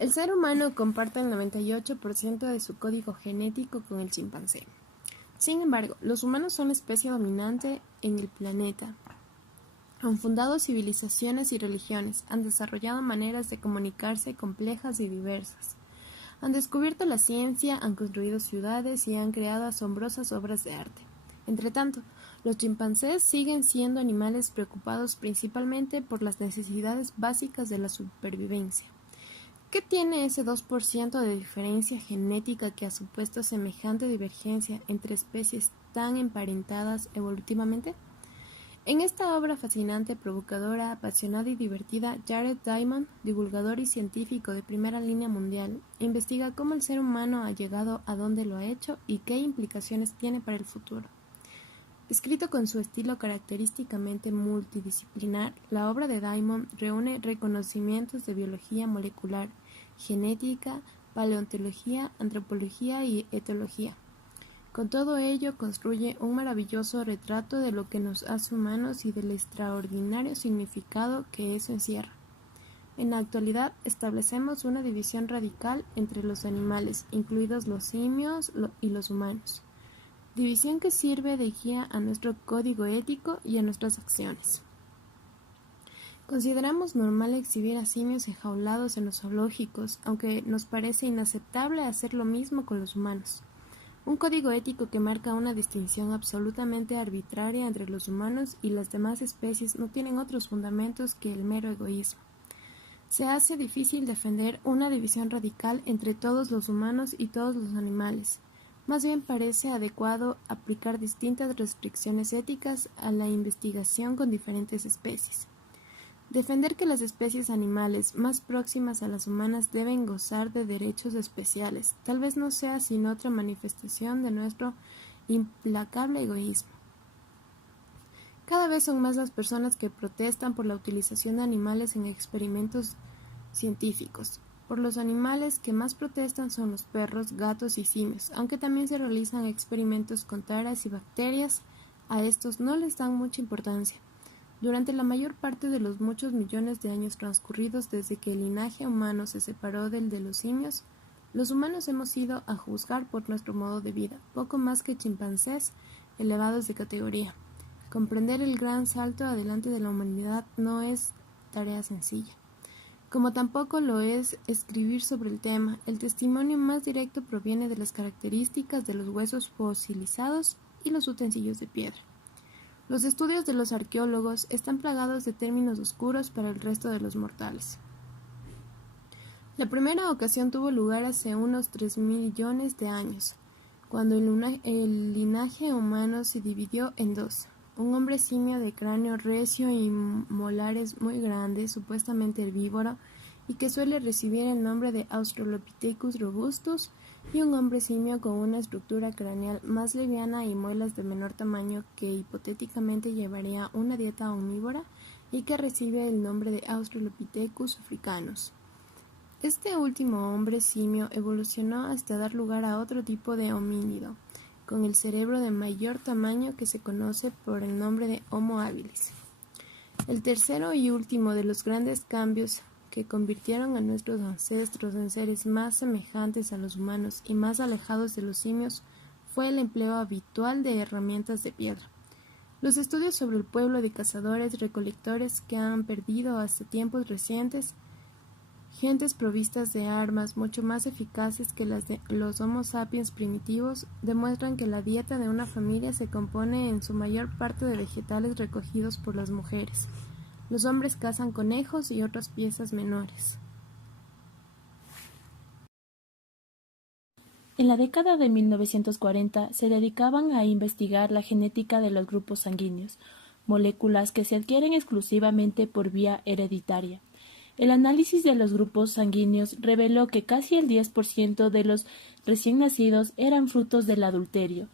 El ser humano comparte el 98% de su código genético con el chimpancé. Sin embargo, los humanos son la especie dominante en el planeta. Han fundado civilizaciones y religiones, han desarrollado maneras de comunicarse complejas y diversas. Han descubierto la ciencia, han construido ciudades y han creado asombrosas obras de arte. Entretanto, los chimpancés siguen siendo animales preocupados principalmente por las necesidades básicas de la supervivencia. ¿Qué tiene ese 2% de diferencia genética que ha supuesto semejante divergencia entre especies tan emparentadas evolutivamente? En esta obra fascinante, provocadora, apasionada y divertida, Jared Diamond, divulgador y científico de primera línea mundial, investiga cómo el ser humano ha llegado a donde lo ha hecho y qué implicaciones tiene para el futuro. Escrito con su estilo característicamente multidisciplinar, la obra de Diamond reúne reconocimientos de biología molecular, genética, paleontología, antropología y etología. Con todo ello, construye un maravilloso retrato de lo que nos hace humanos y del extraordinario significado que eso encierra. En la actualidad, establecemos una división radical entre los animales, incluidos los simios y los humanos. División que sirve de guía a nuestro código ético y a nuestras acciones. Consideramos normal exhibir a simios enjaulados en los zoológicos, aunque nos parece inaceptable hacer lo mismo con los humanos. Un código ético que marca una distinción absolutamente arbitraria entre los humanos y las demás especies no tienen otros fundamentos que el mero egoísmo. Se hace difícil defender una división radical entre todos los humanos y todos los animales. Más bien parece adecuado aplicar distintas restricciones éticas a la investigación con diferentes especies. Defender que las especies animales más próximas a las humanas deben gozar de derechos especiales tal vez no sea sino otra manifestación de nuestro implacable egoísmo. Cada vez son más las personas que protestan por la utilización de animales en experimentos científicos. Por los animales que más protestan son los perros, gatos y simios, aunque también se realizan experimentos con taras y bacterias, a estos no les dan mucha importancia. Durante la mayor parte de los muchos millones de años transcurridos desde que el linaje humano se separó del de los simios, los humanos hemos ido a juzgar por nuestro modo de vida, poco más que chimpancés elevados de categoría. Comprender el gran salto adelante de la humanidad no es tarea sencilla. Como tampoco lo es escribir sobre el tema, el testimonio más directo proviene de las características de los huesos fosilizados y los utensilios de piedra. Los estudios de los arqueólogos están plagados de términos oscuros para el resto de los mortales. La primera ocasión tuvo lugar hace unos 3 millones de años, cuando el linaje humano se dividió en dos. Un hombre simio de cráneo recio y molares muy grandes, supuestamente herbívoro, y que suele recibir el nombre de Australopithecus robustus, y un hombre simio con una estructura craneal más liviana y muelas de menor tamaño que hipotéticamente llevaría una dieta omnívora y que recibe el nombre de Australopithecus africanus. Este último hombre simio evolucionó hasta dar lugar a otro tipo de homínido, con el cerebro de mayor tamaño que se conoce por el nombre de Homo habilis. El tercero y último de los grandes cambios que convirtieron a nuestros ancestros en seres más semejantes a los humanos y más alejados de los simios fue el empleo habitual de herramientas de piedra. Los estudios sobre el pueblo de cazadores-recolectores que han perdido hasta tiempos recientes gentes provistas de armas mucho más eficaces que las de los Homo sapiens primitivos demuestran que la dieta de una familia se compone en su mayor parte de vegetales recogidos por las mujeres. Los hombres cazan conejos y otras piezas menores. En la década de 1940 se dedicaban a investigar la genética de los grupos sanguíneos, moléculas que se adquieren exclusivamente por vía hereditaria. El análisis de los grupos sanguíneos reveló que casi el 10% de los recién nacidos eran frutos del adulterio.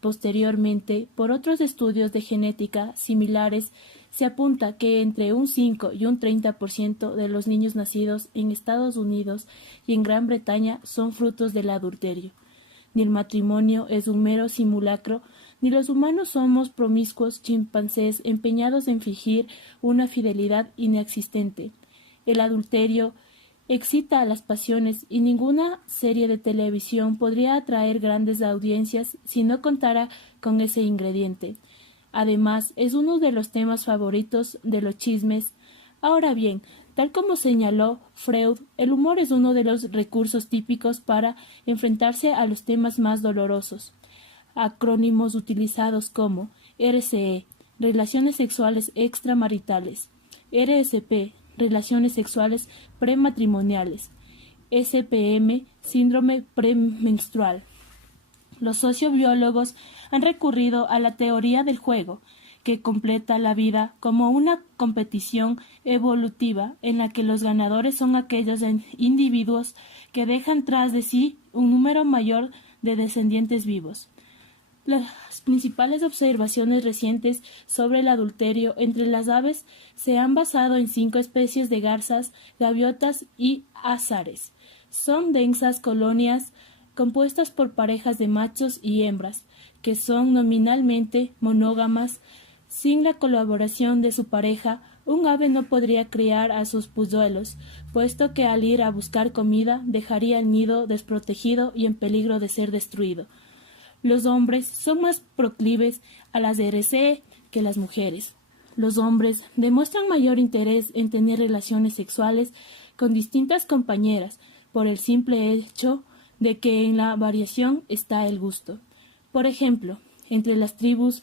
Posteriormente, por otros estudios de genética similares, se apunta que entre un 5 y un 30% de los niños nacidos en Estados Unidos y en Gran Bretaña son frutos del adulterio. Ni el matrimonio es un mero simulacro, ni los humanos somos promiscuos chimpancés empeñados en fingir una fidelidad inexistente. El adulterio excita a las pasiones y ninguna serie de televisión podría atraer grandes audiencias si no contara con ese ingrediente. Además, es uno de los temas favoritos de los chismes. Ahora bien, tal como señaló Freud, el humor es uno de los recursos típicos para enfrentarse a los temas más dolorosos. Acrónimos utilizados como RCE, relaciones sexuales extramaritales, RSP, relaciones sexuales prematrimoniales, SPM, síndrome premenstrual. Los sociobiólogos han recurrido a la teoría del juego, que completa la vida como una competición evolutiva en la que los ganadores son aquellos individuos que dejan tras de sí un número mayor de descendientes vivos. Las principales observaciones recientes sobre el adulterio entre las aves se han basado en 5 especies de garzas, gaviotas y ázares. Son densas colonias compuestas por parejas de machos y hembras, que son nominalmente monógamas. Sin la colaboración de su pareja, un ave no podría criar a sus polluelos, puesto que al ir a buscar comida dejaría el nido desprotegido y en peligro de ser destruido. Los hombres son más proclives a las RCE que las mujeres. Los hombres demuestran mayor interés en tener relaciones sexuales con distintas compañeras por el simple hecho de que en la variación está el gusto. Por ejemplo, entre las tribus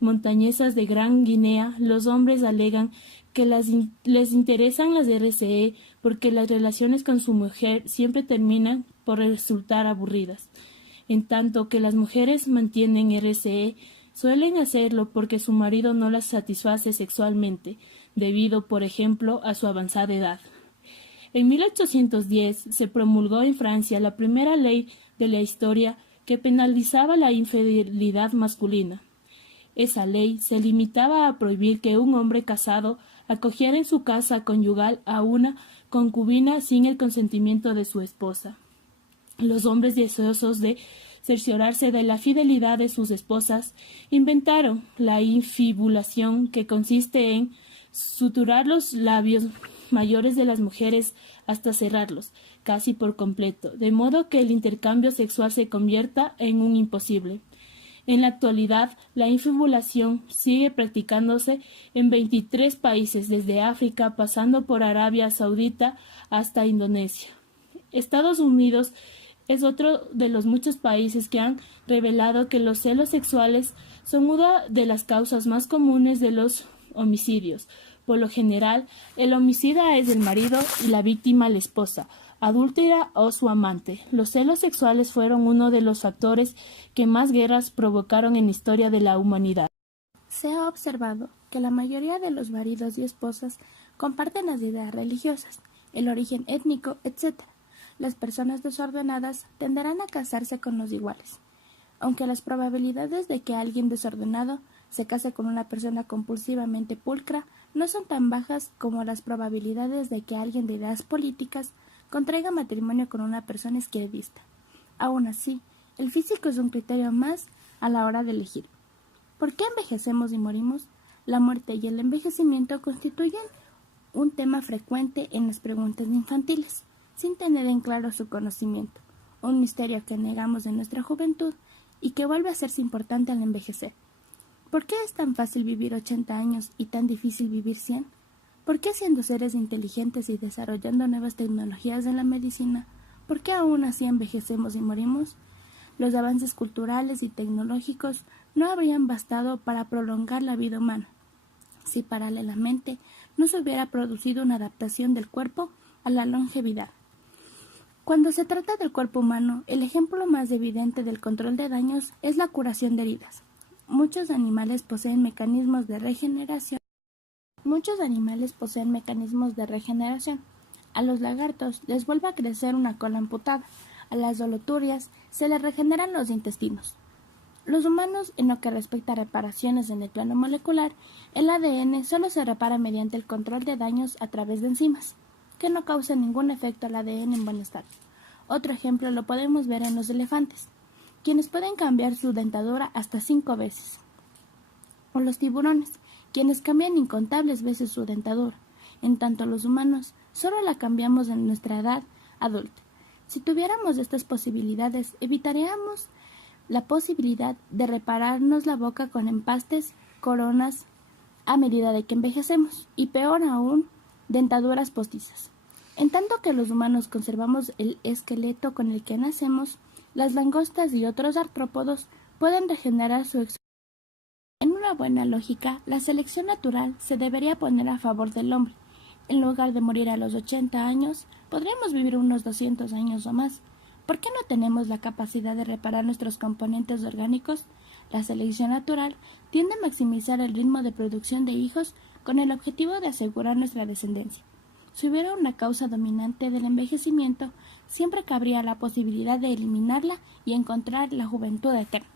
montañesas de Gran Guinea, los hombres alegan que les interesan las RCE porque las relaciones con su mujer siempre terminan por resultar aburridas. En tanto que las mujeres mantienen RCE, suelen hacerlo porque su marido no las satisface sexualmente, debido, por ejemplo, a su avanzada edad. En 1810 se promulgó en Francia la primera ley de la historia que penalizaba la infidelidad masculina. Esa ley se limitaba a prohibir que un hombre casado acogiera en su casa conyugal a una concubina sin el consentimiento de su esposa. Los hombres deseosos de cerciorarse de la fidelidad de sus esposas inventaron la infibulación, que consiste en suturar los labios mayores de las mujeres hasta cerrarlos, casi por completo, de modo que el intercambio sexual se convierta en un imposible. En la actualidad, la infibulación sigue practicándose en 23 países, desde África, pasando por Arabia Saudita hasta Indonesia. Estados Unidos es otro de los muchos países que han revelado que los celos sexuales son una de las causas más comunes de los homicidios. Por lo general, el homicida es el marido y la víctima la esposa, adúltera o su amante. Los celos sexuales fueron uno de los factores que más guerras provocaron en la historia de la humanidad. Se ha observado que la mayoría de los maridos y esposas comparten las ideas religiosas, el origen étnico, etc. Las personas desordenadas tenderán a casarse con los iguales, aunque las probabilidades de que alguien desordenado se case con una persona compulsivamente pulcra no son tan bajas como las probabilidades de que alguien de ideas políticas contraiga matrimonio con una persona izquierdista. Aún así, el físico es un criterio más a la hora de elegir. ¿Por qué envejecemos y morimos? La muerte y el envejecimiento constituyen un tema frecuente en las preguntas infantiles, sin tener en claro su conocimiento, un misterio que negamos en nuestra juventud y que vuelve a hacerse importante al envejecer. ¿Por qué es tan fácil vivir 80 años y tan difícil vivir 100? ¿Por qué siendo seres inteligentes y desarrollando nuevas tecnologías en la medicina, por qué aún así envejecemos y morimos? Los avances culturales y tecnológicos no habrían bastado para prolongar la vida humana, si paralelamente no se hubiera producido una adaptación del cuerpo a la longevidad. Cuando se trata del cuerpo humano, el ejemplo más evidente del control de daños es la curación de heridas. Muchos animales poseen mecanismos de regeneración. A los lagartos les vuelve a crecer una cola amputada. A las holoturias se les regeneran los intestinos. Los humanos, en lo que respecta a reparaciones en el plano molecular, el ADN solo se repara mediante el control de daños a través de enzimas, que no causan ningún efecto al ADN en buen estado. Otro ejemplo lo podemos ver en los elefantes, quienes pueden cambiar su dentadura hasta 5 veces. O los tiburones, quienes cambian incontables veces su dentadura. En tanto los humanos solo la cambiamos en nuestra edad adulta. Si tuviéramos estas posibilidades, evitaríamos la posibilidad de repararnos la boca con empastes, coronas, a medida de que envejecemos, y peor aún, dentaduras postizas. En tanto que los humanos conservamos el esqueleto con el que nacemos, las langostas y otros artrópodos pueden regenerar su exoesqueleto. En una buena lógica, la selección natural se debería poner a favor del hombre. En lugar de morir a los 80 años, podríamos vivir unos 200 años o más. ¿Por qué no tenemos la capacidad de reparar nuestros componentes orgánicos? La selección natural tiende a maximizar el ritmo de producción de hijos con el objetivo de asegurar nuestra descendencia. Si hubiera una causa dominante del envejecimiento, siempre cabría la posibilidad de eliminarla y encontrar la juventud eterna.